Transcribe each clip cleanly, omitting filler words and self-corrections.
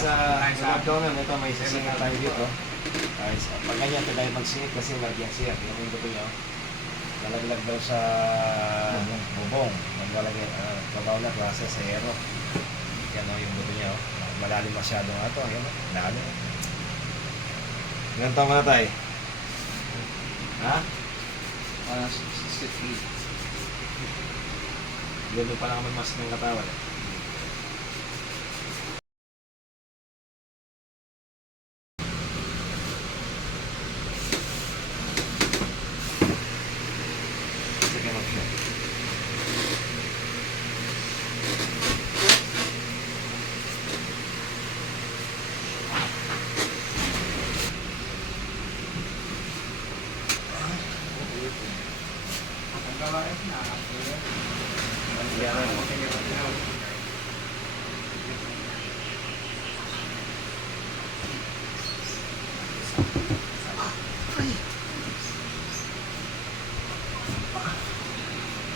Sa abdomen, ito may sisingit tayo dito. Guys, pag ganyan ito tayo magsingit kasi lagyan siya. Yung gusto nyo, nalaglag daw sa bubong. Maglalagay, babaw na klase sa hero. Yan o, yung gusto nyo. Malalim masyado nga ito. Yan o, lalim. Ilan taon ka na tayo? Ha? 60. Lalo pa lang mas ng katawan. Sige, mag-shot.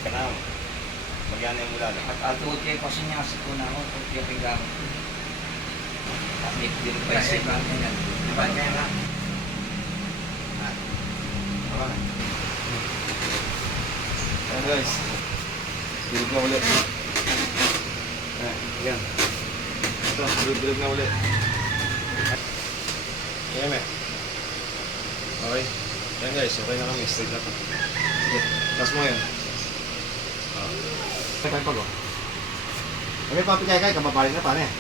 Kenal. Bagian yang mula lah. At tuti ko siya sa kuna ko, tuti ko gamit. Kapit din pa siya ba niya. Diba niya na? Ayan guys. Bilog na ulit. Ayan. Ito, bilog na ulit. Ayan eh. Okay. Ayan guys, okay na kami. Straight na ito. Sige, taas mo yun. Ito kayo pag-o. Okay, papikay kayo, kababalik na pa na eh.